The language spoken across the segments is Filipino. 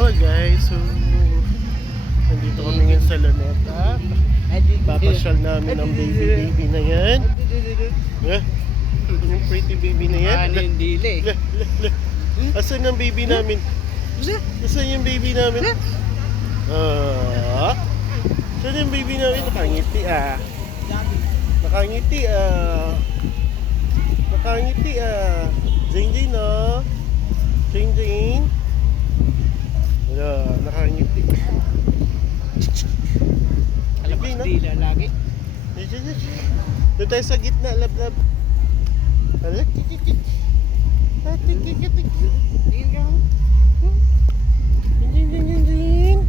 Hello guys, so nandito kami ngayon sa Luneta. Papasyal namin ang baby na yan. Yung pretty baby na yan. Dili. Asan ang baby namin? Asan yung baby namin? Saan yung baby namin? Nakangiti ah. Nakangiti ah. Nakangiti ah. Jing Jing no? Jing Jing. Wala, nakangiti. Alapas dila lagi. Doon tayo sa gitna, lab-lab. Hala, kikikik. Kikikik. Tingin ka mo. Jing.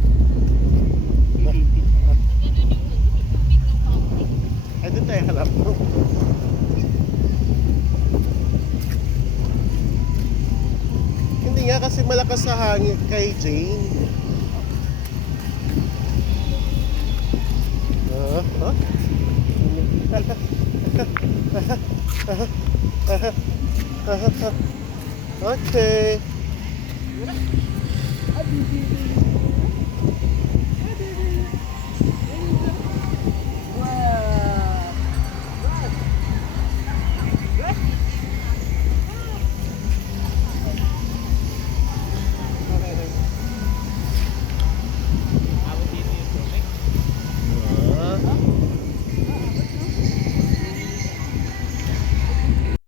Ay, doon tayo halap. Hindi nga kasi malakas sa hangin kay Jane. Okay.